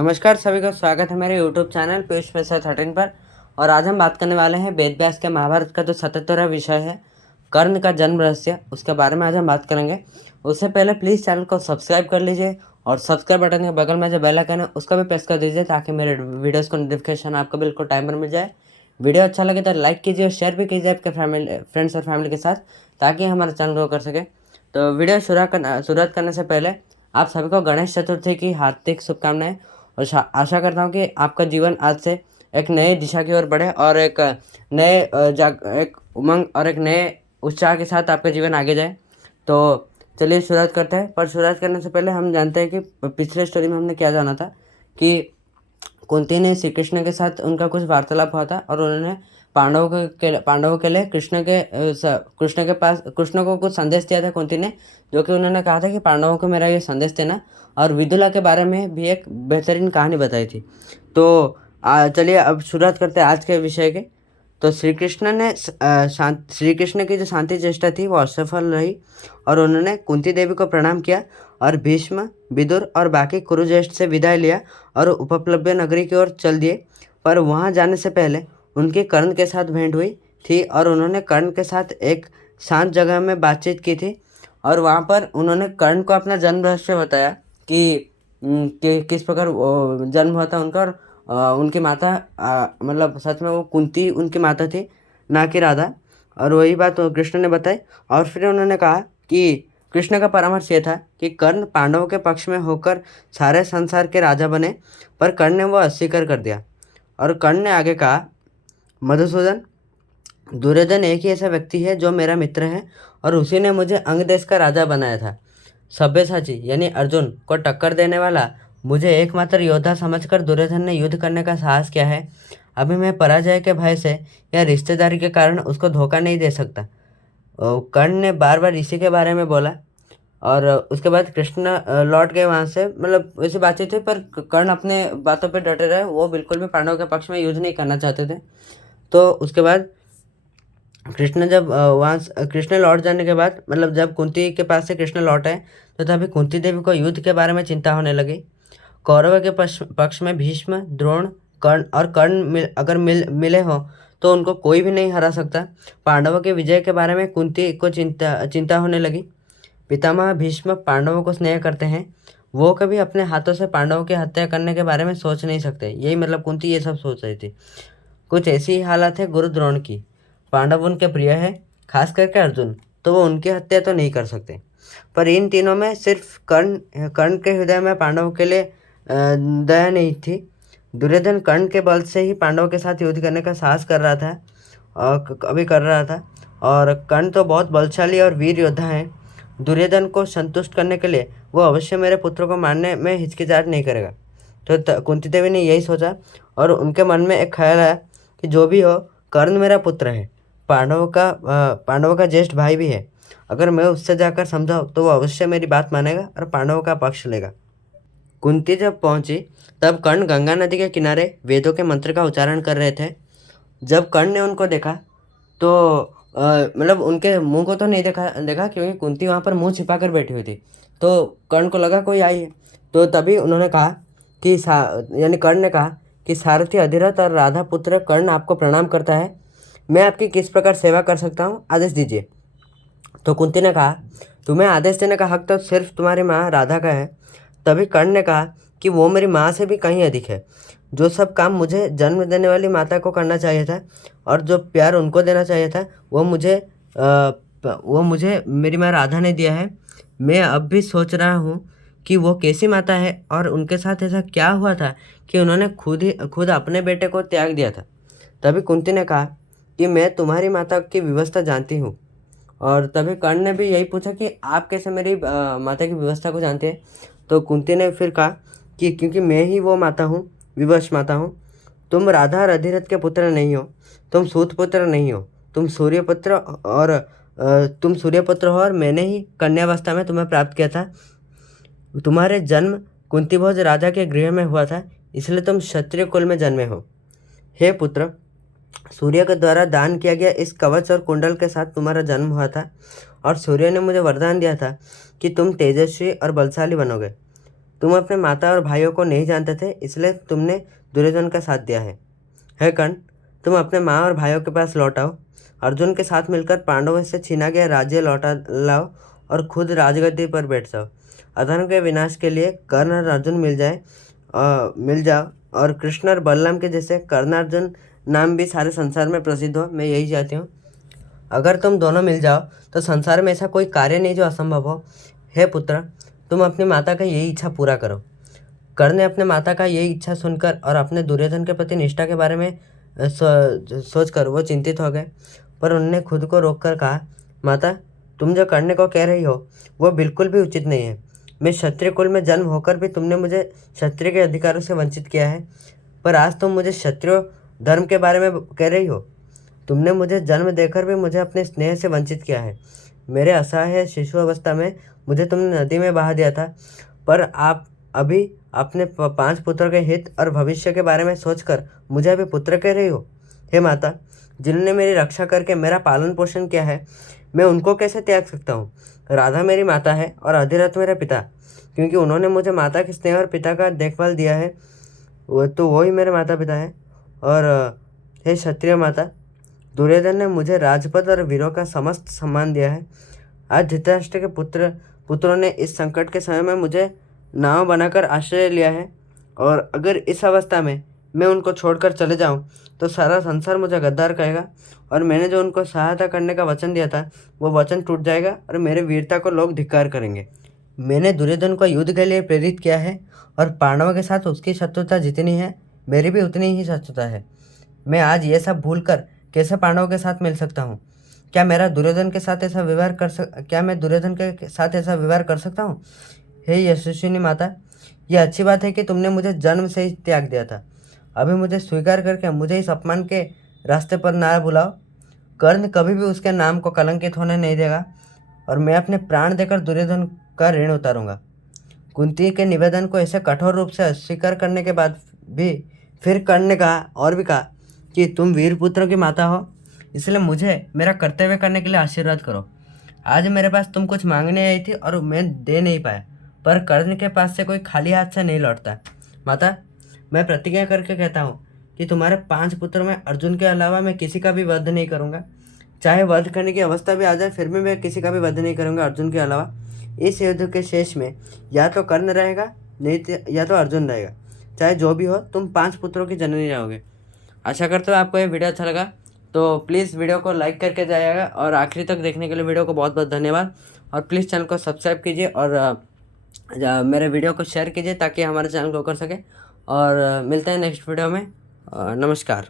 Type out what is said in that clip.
नमस्कार सभी को स्वागत है मेरे यूट्यूब चैनल पीयूष मिश्रा 13 पर। और आज हम बात करने वाले हैं वेद व्यास के महाभारत का जो 77वां विषय है कर्ण का जन्म रहस्य, उसके बारे में आज हम बात करेंगे। उससे पहले प्लीज़ चैनल को सब्सक्राइब कर लीजिए और सब्सक्राइब बटन के बगल में जो बेल आइकन है उसका भी प्रेस कर दीजिए ताकि मेरे वीडियोज़ को नोटिफिकेशन आपको बिल्कुल टाइम पर मिल जाए। वीडियो अच्छा लगे तो लाइक कीजिए और शेयर भी कीजिए आपके फ्रेंड्स और फैमिली के साथ ताकि हमारा चैनल ग्रो कर सके। तो वीडियो शुरुआत करने से पहले आप सभी को गणेश चतुर्थी की हार्दिक शुभकामनाएं और आशा करता हूँ कि आपका जीवन आज से एक नई दिशा की ओर बढ़े और एक नए एक उमंग और एक नए उत्साह के साथ आपका जीवन आगे जाए। तो चलिए शुरुआत करते हैं। पर शुरुआत करने से पहले हम जानते हैं कि पिछले स्टोरी में हमने क्या जाना था कि कुंती ने श्री कृष्ण के साथ उनका कुछ वार्तालाप हुआ था और उन्होंने पांडवों के लिए कृष्ण को कुछ संदेश दिया था कुंती ने, जो कि उन्होंने कहा था कि पांडवों को मेरा ये संदेश देना, और विदुला के बारे में भी एक बेहतरीन कहानी बताई थी। तो चलिए अब शुरुआत करते हैं आज के विषय के। तो श्री कृष्ण की जो शांति चेष्टा थी वो असफल रही और उन्होंने कुंती देवी को प्रणाम किया और भीष्म, विदुर और बाकी कुरुश्रेष्ठ से विदाई लिया और उपप्लव्य नगरी की ओर चल दिए। पर वहां जाने से पहले उनकी कर्ण के साथ भेंट हुई थी और उन्होंने कर्ण के साथ एक शांत जगह में बातचीत की थी और वहाँ पर उन्होंने कर्ण को अपना जन्म रहस्य बताया कि किस प्रकार जन्म हुआ था उनका। और उनकी माता मतलब सच में वो कुंती उनकी माता थी, ना कि राधा। और वही बात कृष्ण ने बताई और फिर उन्होंने कहा कि कृष्ण का परामर्श ये था कि कर्ण पांडवों के पक्ष में होकर सारे संसार के राजा बने, पर कर्ण ने वो अस्वीकार कर दिया। और कर्ण ने आगे कहा, मधुसूदन, दुर्योधन एक ही ऐसा व्यक्ति है जो मेरा मित्र है और उसी ने मुझे अंग देश का राजा बनाया था। सब्यसाची यानी अर्जुन को टक्कर देने वाला मुझे एकमात्र योद्धा समझकर दुर्योधन ने युद्ध करने का साहस किया है। अभी मैं पराजय के भय से या रिश्तेदारी के कारण उसको धोखा नहीं दे सकता। कर्ण ने बार बार इसी के बारे में बोला और उसके बाद कृष्ण लौट गए वहाँ से। मतलब वैसी बातचीत थी पर कर्ण अपने बातों पे डटे रहे, वो बिल्कुल भी पांडवों के पक्ष में युद्ध नहीं करना चाहते थे। तो उसके बाद कृष्ण लौट जाने के बाद, मतलब जब कुंती के पास से कृष्ण लौट आए तो तभी कुंती देवी को युद्ध के बारे में चिंता होने लगी। कौरव के पक्ष में भीष्म, द्रोण, कर्ण अगर मिले हो तो उनको कोई भी नहीं हरा सकता। पांडवों के विजय के बारे में कुंती को चिंता होने लगी। पितामह भीष्म पांडवों को स्नेह करते हैं, वो कभी अपने हाथों से पांडवों की हत्या करने के बारे में सोच नहीं सकते। यही मतलब कुंती ये सब सोच रही थी। कुछ ऐसी ही हालत है गुरु द्रोण की। पांडव उनके प्रिय है, खास करके अर्जुन, तो वो उनकी हत्या तो नहीं कर सकते। पर इन तीनों में सिर्फ कर्ण के हृदय में पांडवों के लिए दया नहीं थी। दुर्योधन कर्ण के बल से ही पांडवों के साथ युद्ध करने का साहस कर रहा था और अभी कर रहा था। और कर्ण तो बहुत बलशाली और वीर योद्धा है। दुर्योधन को संतुष्ट करने के लिए वो अवश्य मेरे पुत्र को मारने में हिचकिचाहट नहीं करेगा। तो कुंती देवी ने यही सोचा और उनके मन में एक ख्याल आया कि जो भी हो, कर्ण मेरा पुत्र है, पांडवों का ज्येष्ठ भाई भी है। अगर मैं उससे जाकर समझाऊँ तो वो अवश्य मेरी बात मानेगा और पांडवों का पक्ष लेगा। कुंती जब पहुंची तब कर्ण गंगा नदी के किनारे वेदों के मंत्र का उच्चारण कर रहे थे। जब कर्ण ने उनको देखा तो मतलब उनके मुंह को तो नहीं देखा क्योंकि कुंती वहाँ पर मुंह छिपा कर बैठी हुई थी। तो कर्ण को लगा कोई आई है। तो तभी उन्होंने कहा कि यानी कर्ण ने कहा कि सारथी अधिरथ और राधा पुत्र कर्ण आपको प्रणाम करता है। मैं आपकी किस प्रकार सेवा कर सकता हूँ, आदेश दीजिए। तो कुंती ने कहा, तुम्हें आदेश देने का हक तो सिर्फ तुम्हारी माँ राधा का है। तभी कर्ण ने कहा कि वो मेरी माँ से भी कहीं अधिक है। जो सब काम मुझे जन्म देने वाली माता को करना चाहिए था और जो प्यार उनको देना चाहिए था वो मुझे मेरी माँ राधा ने दिया है। मैं अब भी सोच रहा हूँ कि वो कैसी माता है और उनके साथ ऐसा क्या हुआ था कि उन्होंने खुद अपने बेटे को त्याग दिया था। तभी कुंती ने कहा कि मैं तुम्हारी माता की व्यवस्था जानती हूँ। और तभी कर्ण ने भी यही पूछा कि आप कैसे मेरी माता की व्यवस्था को जानते हैं। तो कुंती ने फिर कहा कि क्योंकि मैं ही वो माता हूँ, विवश माता हूँ। तुम राधा और अधिरथ के पुत्र नहीं हो, तुम सूत पुत्र नहीं हो, तुम सूर्यपुत्र हो और मैंने ही कन्यावस्था में तुम्हें प्राप्त किया था। तुम्हारे जन्म कुंतीभोज राजा के गृह में हुआ था, इसलिए तुम क्षत्रिय कुल में जन्मे हो। हे पुत्र, सूर्य के द्वारा दान किया गया इस कवच और कुंडल के साथ तुम्हारा जन्म हुआ था और सूर्य ने मुझे वरदान दिया था कि तुम तेजस्वी और बलशाली बनोगे। तुम अपने माता और भाइयों को नहीं जानते थे, इसलिए तुमने दुर्योधन का साथ दिया है। हे कर्ण, तुम अपने माँ और भाइयों के पास लौट आओ। अर्जुन के साथ मिलकर पांडवों से छीना गया राज्य लौटा लाओ और खुद राजगद्दी पर बैठ जाओ। अधर्म के विनाश के लिए कर्ण और अर्जुन मिल जाओ और कृष्ण और बलराम के जैसे कर्णार्जुन नाम भी सारे संसार में प्रसिद्ध हो। मैं यही चाहती हूँ। अगर तुम दोनों मिल जाओ तो संसार में ऐसा कोई कार्य नहीं जो असंभव हो। हे पुत्र, तुम अपनी माता का यही इच्छा पूरा करो। कर्ण ने अपने माता का यही इच्छा सुनकर और अपने दुर्योधन के प्रति निष्ठा के बारे में सोचकर वो चिंतित हो गए, पर उन्होंने खुद को रोककर कहा, माता, तुम जो करने को कह रही हो वो बिल्कुल भी उचित नहीं है। मैं क्षत्रिय कुल में जन्म होकर भी तुमने मुझे क्षत्रिय के अधिकारों से वंचित किया है, पर आज तुम मुझे क्षत्रिय धर्म के बारे में कह रही हो। तुमने मुझे जन्म देकर भी मुझे अपने स्नेह से वंचित किया है। मेरे असहाय शिशु अवस्था में मुझे तुमने नदी में बहा दिया था, पर आप अभी अपने 5 पुत्रों के हित और भविष्य के बारे में सोचकर मुझे अभी पुत्र कह रही हो। हे माता, जिन्होंने मेरी रक्षा करके मेरा पालन पोषण किया है, मैं उनको कैसे त्याग सकता हूँ। राधा मेरी माता है और अधिरथ मेरा पिता, क्योंकि उन्होंने मुझे माता के स्नेह और पिता का देखभाल दिया है, वो ही मेरे माता पिता है। और हे क्षत्रिय माता, दुर्योधन ने मुझे राजपद और वीरों का समस्त सम्मान दिया है। आज धृतराष्ट्र के पुत्रों ने इस संकट के समय में मुझे नाव बनाकर आश्रय लिया है, और अगर इस अवस्था में मैं उनको छोड़कर चले जाऊं तो सारा संसार मुझे गद्दार कहेगा, और मैंने जो उनको सहायता करने का वचन दिया था वो वचन टूट जाएगा और मेरे वीरता को लोग धिक्कार करेंगे। मैंने दुर्योधन को युद्ध के लिए प्रेरित किया है, और पांडवों के साथ उसकी शत्रुता जितनी है मेरी भी उतनी ही शत्रुता है। मैं आज ये सब भूल कर कैसे पांडवों के साथ मिल सकता हूँ? क्या मैं दुर्योधन के साथ ऐसा व्यवहार कर सकता हूँ? हे यशस्विनी माता, यह अच्छी बात है कि तुमने मुझे जन्म से ही त्याग दिया था। अभी मुझे स्वीकार करके मुझे इस अपमान के रास्ते पर ना बुलाओ। कर्ण कभी भी उसके नाम को कलंकित होने नहीं देगा, और मैं अपने प्राण देकर दुर्योधन का ऋण उतारूंगा। कुंती के निवेदन को ऐसे कठोर रूप से अस्वीकार करने के बाद भी फिर कर्ण ने कहा कि तुम वीर पुत्रों की माता हो, इसलिए मुझे मेरा कर्तव्य करने के लिए आशीर्वाद करो। आज मेरे पास तुम कुछ मांगने आई थी और मैं दे नहीं पाया, पर कर्ण के पास से कोई खाली हाथ से नहीं लौटता। माता, मैं प्रतिज्ञा करके कहता हूँ कि तुम्हारे 5 पुत्रों में अर्जुन के अलावा मैं किसी का भी वध नहीं करूँगा। चाहे वध करने की अवस्था भी आ जाए फिर भी मैं किसी का भी वध नहीं करूँगा अर्जुन के अलावा। इस युद्ध के शेष में या तो कर्ण रहेगा, नहीं तो या तो अर्जुन रहेगा। चाहे जो भी हो, तुम 5 पुत्रों की जननी रहोगे। आशा करते हो आपको ये वीडियो अच्छा लगा, तो प्लीज़ वीडियो को लाइक करके जाइएगा, और आखिरी तक देखने के लिए वीडियो को बहुत बहुत धन्यवाद। और प्लीज़ चैनल को सब्सक्राइब कीजिए और मेरे वीडियो को शेयर कीजिए ताकि हमारे चैनल को कर सके। और मिलते हैं नेक्स्ट वीडियो में। नमस्कार।